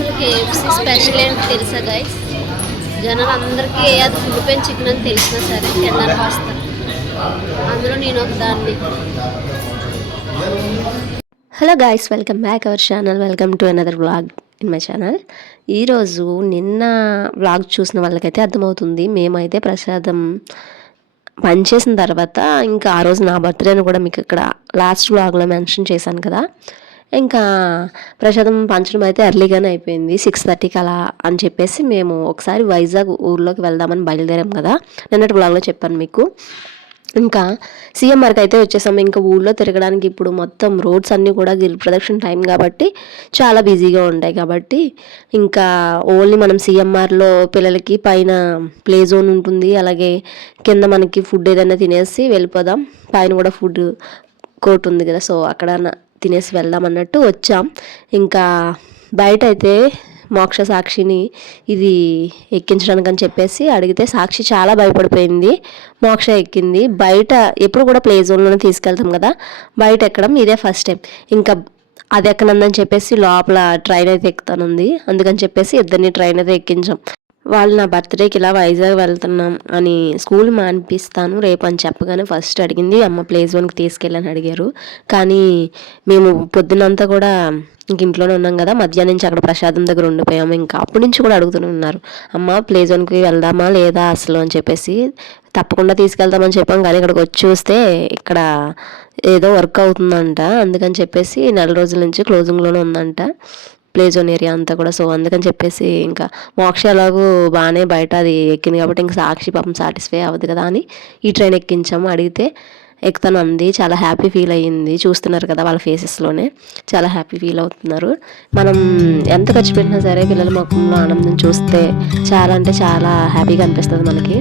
అసలు KFC special ఏంటి తెలుసా గైస్? జనాలందరికీ అది ఫుల్ చికెన్ అని తెలిసినా సరే తినడానికి వస్తారు. అందులో నేను ఒక దాన్ని. Hello guys, welcome back our channel. Welcome to another vlog in my channel. ఈరోజు నిన్న వ్లాగ్ చూసిన వాళ్ళకైతే అర్థమవుతుంది. మేమైతే ప్రసాదం పనిచేసిన తర్వాత ఇంకా ఆ రోజు నా బర్త్డేని కూడా మీకు ఇక్కడ లాస్ట్ వ్లాగ్లో మెన్షన్ చేశాను కదా. ఇంకా ప్రసాదం పంచడం అయితే ఎర్లీగానే అయిపోయింది, 6:30కి అలా అని చెప్పేసి మేము ఒకసారి వైజాగ్ ఊర్లోకి వెళ్దామని బయలుదేరాం కదా. నిన్నటి వ్లాగ్లో చెప్పాను మీకు. ఇంకా సీఎంఆర్కి అయితే వచ్చేసాము. ఇంకా ఊళ్ళో తిరగడానికి ఇప్పుడు మొత్తం రోడ్స్ అన్నీ కూడా గిరి ప్రదక్షిణ టైం కాబట్టి చాలా బిజీగా ఉంటాయి. కాబట్టి ఇంకా ఓన్లీ మనం సీఎంఆర్లో పిల్లలకి పైన ప్లే జోన్ ఉంటుంది, అలాగే కింద మనకి ఫుడ్ ఏదైనా తినేసి వెళ్ళిపోదాం. పైన కూడా ఫుడ్ కోర్ట్ ఉంది కదా, సో అక్కడ తినేసి వెళ్దాం అన్నట్టు వచ్చాం. ఇంకా బయట అయితే మోక్ష సాక్షిని ఇది ఎక్కించడానికి అని చెప్పేసి అడిగితే సాక్షి చాలా భయపడిపోయింది. మోక్ష ఎక్కింది. బయట ఎప్పుడు కూడా ప్లే జోన్లోనే తీసుకెళ్తాం కదా, బయట ఎక్కడం ఇదే ఫస్ట్ టైం. ఇంకా అది ఎక్కనందని చెప్పేసి లోపల ట్రైన్ అయితే ఎక్కుతానుంది. అందుకని చెప్పేసి ఇద్దరిని ట్రైన్ అయితే ఎక్కించాం. వాళ్ళు నా బర్త్డేకి ఇలా వైజాగ్ వెళ్తున్నాం అని స్కూల్ మానిపిస్తాను రేపు అని చెప్పగానే ఫస్ట్ అడిగింది అమ్మ ప్లే జోన్కి తీసుకెళ్ళని అడిగారు. కానీ మేము పొద్దునంతా కూడా ఇంక ఇంట్లోనే ఉన్నాం కదా, మధ్యాహ్నం నుంచి అక్కడ ప్రసాదం దగ్గర ఉండిపోయాము. ఇంకా అప్పటి నుంచి కూడా అడుగుతూనే ఉన్నారు, అమ్మ ప్లే జోన్కి వెళ్దామా లేదా అసలు అని చెప్పేసి. తప్పకుండా తీసుకెళ్తామని చెప్పాం, కానీ ఇక్కడికి వచ్చి చూస్తే ఇక్కడ ఏదో వర్క్ అవుతుందంట. అందుకని చెప్పేసి 4 రోజుల నుంచి క్లోజింగ్లోనే ఉందంట ప్లే జోన్ ఏరియా అంతా కూడా. సో అందుకని చెప్పేసి ఇంకా మోక్ష ఎలాగూ బాగానే బయట అది ఎక్కింది కాబట్టి ఇంకా సాక్షి పాపం సాటిస్ఫై అవ్వదు కదా అని ఈ ట్రైన్ ఎక్కించాము. అడిగితే ఎక్కుతాను అంది. చాలా హ్యాపీ ఫీల్ అయ్యింది. చూస్తున్నారు కదా వాళ్ళ ఫేసెస్లోనే చాలా హ్యాపీ ఫీల్ అవుతున్నారు. మనం ఎంత ఖర్చు పెట్టినా సరే పిల్లల ముఖంలో ఆనందం చూస్తే చాలా అంటే చాలా హ్యాపీగా అనిపిస్తుంది మనకి.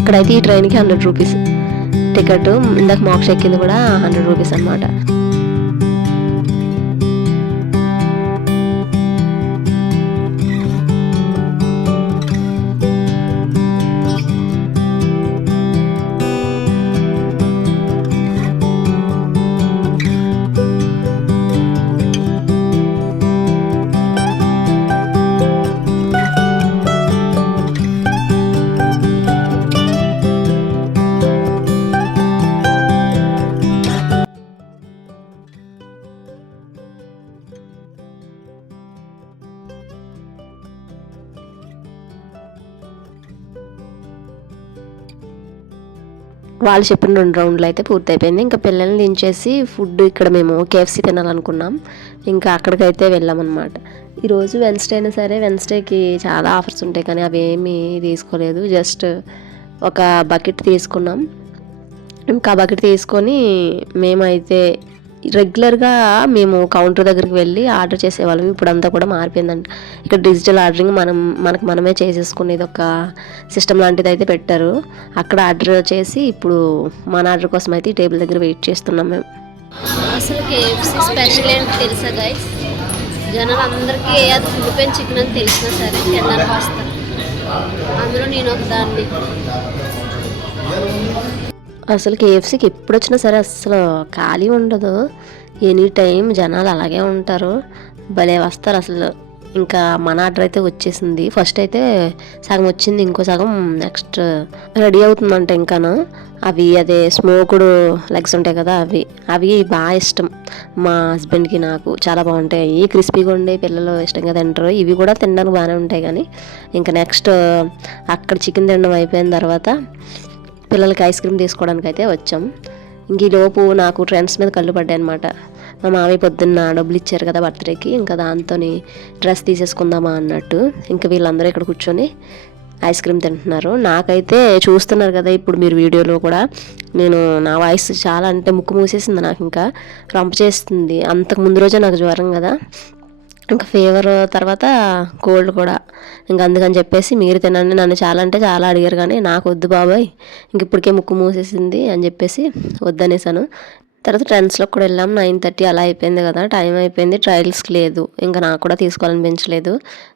ఇక్కడైతే ఈ ట్రైన్కి 100 రూపీస్ టికెట్. ఇందాక మోక్ష ఎక్కింది కూడా 100 రూపీస్ అనమాట. వాళ్ళు చెప్పిన 2 రౌండ్లు అయితే పూర్తయిపోయింది. ఇంకా పిల్లల్ని దించేసి ఫుడ్ ఇక్కడ మేము కేఎఫ్సీ తినాలనుకున్నాం. ఇంకా అక్కడికైతే వెళ్ళామన్నమాట. ఈరోజు వెన్స్డే అయినా సరే వెన్స్డేకి చాలా ఆఫర్స్ ఉంటాయి, కానీ అవి ఏమీ తీసుకోలేదు. జస్ట్ ఒక బకెట్ తీసుకున్నాం. ఇంకా బకెట్ తీసుకొని మేమైతే రెగ్యులర్గా మేము కౌంటర్ దగ్గరికి వెళ్ళి ఆర్డర్ చేసేవాళ్ళం. ఇప్పుడు అంతా కూడా మారిపోయిందంట. ఇక్కడ డిజిటల్ ఆర్డరింగ్ మనకు మనమే చేసేసుకునేది ఒక సిస్టమ్ లాంటిది అయితే పెట్టారు. అక్కడ ఆర్డర్ చేసి ఇప్పుడు మన ఆర్డర్ కోసం అయితే ఈ టేబుల్ దగ్గర వెయిట్ చేస్తున్నాం మేము. అసలు కేఎఫ్సీ స్పెషల్ ఏంటి తెలుసా గైస్? జనాలందరికీ అది ఫుల్ చికెన్ అని తెలిసినా సరే తినడానికి వస్తారు. అందులో నేను ఒక దాన్ని. అసలు కేఎఫ్సీకి ఎప్పుడు వచ్చినా సరే అసలు ఖాళీ ఉండదు. ఎనీ టైం జనాలు అలాగే ఉంటారు, భలే వస్తారు అసలు. ఇంకా మన ఆర్డర్ అయితే వచ్చేసింది. ఫస్ట్ అయితే సగం వచ్చింది, ఇంకో సగం నెక్స్ట్ రెడీ అవుతుందంట. ఇంకాను అదే స్మోక్డ్ లెగ్స్ ఉంటాయి కదా, అవి బాగా ఇష్టం మా హస్బెండ్కి, నాకు చాలా బాగుంటాయి. క్రిస్పీగా ఉండే పిల్లలు ఇష్టంగా తింటారు. ఇవి కూడా తినడానికి బాగానే ఉంటాయి. కానీ ఇంకా నెక్స్ట్ అక్కడ చికెన్ తినడం అయిపోయిన తర్వాత పిల్లలకి ఐస్ క్రీమ్ తీసుకోవడానికి అయితే వచ్చాం. ఇంక ఈలోపు నాకు ట్రెండ్స్ మీద కళ్ళు పడ్డాయి అనమాట. మా మామయ్య పొద్దున్న డబ్బులు ఇచ్చారు కదా బర్త్డేకి, ఇంకా దాంతో డ్రెస్ తీసేసుకుందామా అన్నట్టు ఇంకా వీళ్ళందరూ ఇక్కడ కూర్చొని ఐస్ క్రీమ్ తింటున్నారు. నాకైతే చూస్తున్నారు కదా ఇప్పుడు మీరు వీడియోలో కూడా, నా వాయిస్ చాలా అంటే ముక్కు మూసేసింది, నాకు ఇంకా రంప చేస్తుంది. అంతకు ముందు రోజే నాకు జ్వరం కదా, ఇంకా ఫీవర్ తర్వాత కోల్డ్ కూడా. ఇంకా అందుకని చెప్పేసి మీరు తినండి, నన్ను చాలా అంటే చాలా అడిగారు కానీ నాకు వద్దు బాబాయ్, ఇంక ఇప్పటికే ముక్కు మూసేసింది అని చెప్పేసి వద్దనేసాను. తర్వాత ట్రెండ్స్లోకి కూడా వెళ్ళాం. 9:30 అలా అయిపోయింది కదా, టైం అయిపోయింది. ట్రయల్స్కి లేదు, ఇంకా నాకు కూడా తీసుకోవాలనిపించలేదు.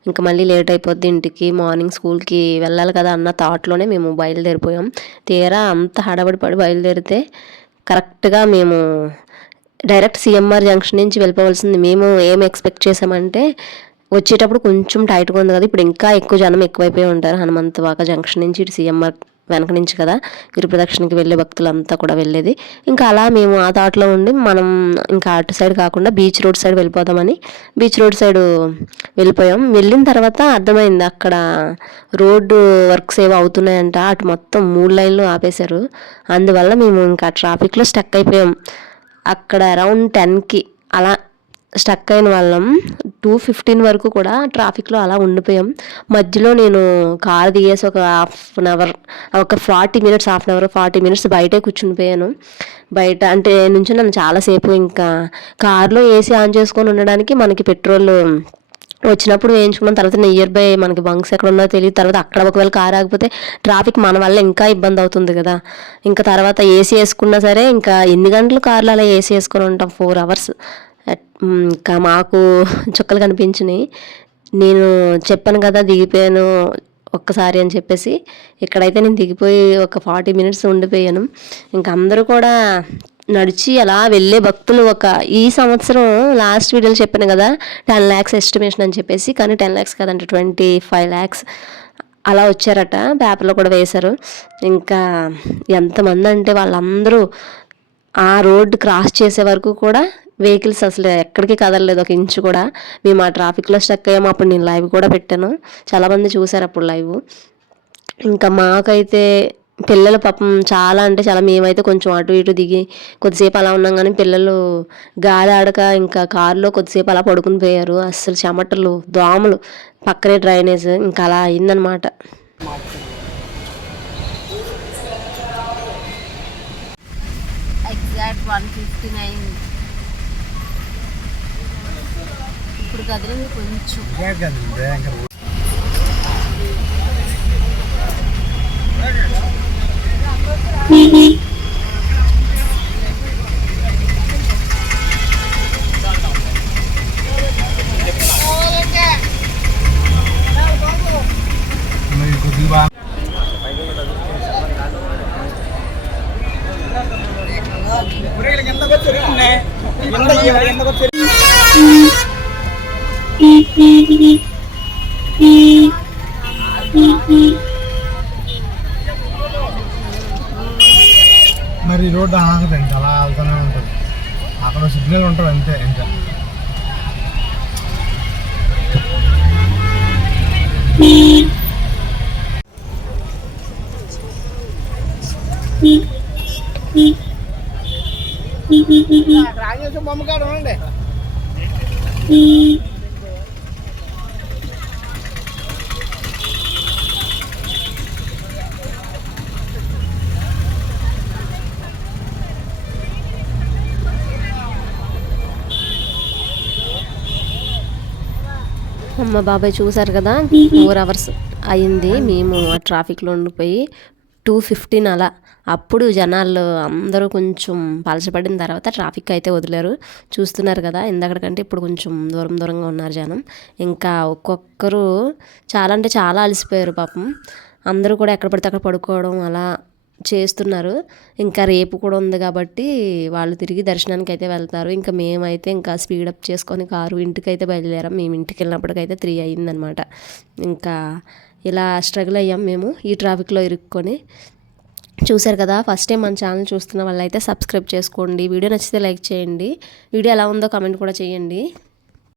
ఇంకా మళ్ళీ లేట్ అయిపోద్ది ఇంటికి, మార్నింగ్ స్కూల్కి వెళ్ళాలి కదా అన్న థాట్లోనే మేము బయలుదేరిపోయాం. తీరా అంత హడాబడి పడి బయలుదేరితే కరెక్ట్గా మేము డైరెక్ట్ సీఎంఆర్ జంక్షన్ నుంచి వెళ్ళిపోవాల్సింది. మేము ఏం ఎక్స్పెక్ట్ చేసామంటే వచ్చేటప్పుడు కొంచెం టైట్గా ఉంది కదా, ఇప్పుడు ఇంకా ఎక్కువ జనం ఎక్కువైపోయి ఉంటారు. హనుమంతవాక జంక్షన్ నుంచి ఇటు సీఎంఆర్ వెనక నుంచి కదా గిరి ప్రదక్షిణకి వెళ్ళే భక్తులంతా కూడా వెళ్ళేది. ఇంకా అలా మేము ఆ థాట్లో ఉండి మనం ఇంకా అటు సైడ్ కాకుండా బీచ్ రోడ్ సైడ్ వెళ్ళిపోదామని బీచ్ రోడ్ సైడ్ వెళ్ళిపోయాం. వెళ్ళిన తర్వాత అర్థమైంది అక్కడ రోడ్డు వర్క్స్ ఏవో అవుతున్నాయంట, అటు మొత్తం 3 లైన్లు ఆపేశారు. అందువల్ల మేము ఇంకా ట్రాఫిక్లో స్టక్ అయిపోయాం. అక్కడ అరౌండ్ 10కి అలా స్టక్ అయిన వాళ్ళం. 2:15 వరకు కూడా ట్రాఫిక్లో అలా ఉండిపోయాం. మధ్యలో నేను కార్ దిగేసి ఒక ఒక 40 మినిట్స్ బయటే కూర్చునిపోయాను. బయట అంటే నుంచున్నాను చాలాసేపు. ఇంకా కార్లో ఏసీ ఆన్ చేసుకొని ఉండడానికి మనకి పెట్రోల్ వచ్చినప్పుడు వేయించుకున్నాం. తర్వాత నియర్ బై మనకి బంక్స్ ఎక్కడ ఉన్నదో తెలియదు. తర్వాత అక్కడ ఒకవేళ కార్ ఆగిపోతే ట్రాఫిక్ మన వల్ల ఇంకా ఇబ్బంది అవుతుంది కదా. ఇంకా తర్వాత ఏసీ వేసుకున్నా సరే ఇంకా ఎన్ని గంటలు కార్లో అలా ఏసీ వేసుకొని ఉంటాం, 4 అవర్స్. ఇంకా మాకు చుక్కలు కనిపించినాయి. నేను చెప్పాను కదా దిగిపోయాను ఒక్కసారి అని చెప్పేసి. ఇక్కడైతే నేను దిగిపోయి ఒక 40 మినిట్స్ ఉండిపోయాను. ఇంకా అందరూ కూడా నడిచి అలా వెళ్ళే భక్తులు ఈ సంవత్సరం లాస్ట్ వీడియోలో చెప్పాను కదా 10 lakhs ఎస్టిమేషన్ అని చెప్పేసి, కానీ 10 lakhs కాదంటే 25 lakhs అలా వచ్చారట. పేపర్లో కూడా వేశారు. ఇంకా ఎంతమంది అంటే వాళ్ళందరూ ఆ రోడ్డు క్రాస్ చేసే వరకు కూడా వెహికల్స్ అసలు ఎక్కడికి కదలలేదు, ఒక ఇంచు కూడా. మేము ఆ ట్రాఫిక్లో స్టక్ అయ్యాము. అప్పుడు నేను లైవ్ కూడా పెట్టాను, చాలామంది చూశారు అప్పుడు లైవ్. ఇంకా మాకైతే పిల్లలు పాపం చాలా అంటే చాలా, మేమైతే కొంచెం అటు ఇటు దిగి కొద్దిసేపు అలా ఉన్నాం, కానీ పిల్లలు గాలి ఆడక ఇంకా కారులో కొద్దిసేపు అలా పడుకుని పోయారు. అస్సలు చెమటలు దోమలు, పక్కనే డ్రైనేజ్, ఇంకా అలా అయిందనమాట. ఎగ్జాక్ట్ 1:59. ఇప్పుడు కదిలింది కొంచెం. మరి రోడ్డు ఆగదు, ఇంకా అలా వెళ్తూనే ఉంటుంది. అక్కడ సిగ్నల్ ఉంటుంది అంతే. ఇంకా బొమ్మకాడ ఉండండి. అమ్మ బాబాయ్ చూసారు కదా 4 అవర్స్ అయింది మేము ఆ ట్రాఫిక్లో ఉండిపోయి. 2:15 అలా అప్పుడు జనాలు అందరూ కొంచెం పలచబడిన తర్వాత ట్రాఫిక్ అయితే వదిలేరు. చూస్తున్నారు కదా, ఇందాకటికంటే ఇప్పుడు కొంచెం దూరంగా ఉన్నారు జనం. ఇంకా ఒక్కొక్కరు చాలా అంటే చాలా అలసిపోయారు పాపం. అందరూ కూడా ఎక్కడ పడితే అక్కడ పడుకోవడం అలా చేస్తున్నారు. ఇంకా రేపు కూడా ఉంది కాబట్టి వాళ్ళు తిరిగి దర్శనానికి అయితే వెళ్తారు. ఇంకా మేమైతే ఇంకా స్పీడప్ చేసుకొని కారు ఇంటికైతే బయలుదేరాం. మేము ఇంటికి వెళ్ళినప్పటికైతే 3 అయిందనమాట. ఇంకా ఇలా స్ట్రగుల్ అయ్యాం మేము ఈ ట్రాఫిక్లో ఇరుక్కొని. చూసారు కదా, ఫస్ట్ టైం మన ఛానల్ చూస్తున్న వాళ్ళైతే సబ్స్క్రైబ్ చేసుకోండి. వీడియో నచ్చితే లైక్ చేయండి. వీడియో ఎలా ఉందో కామెంట్ కూడా చేయండి.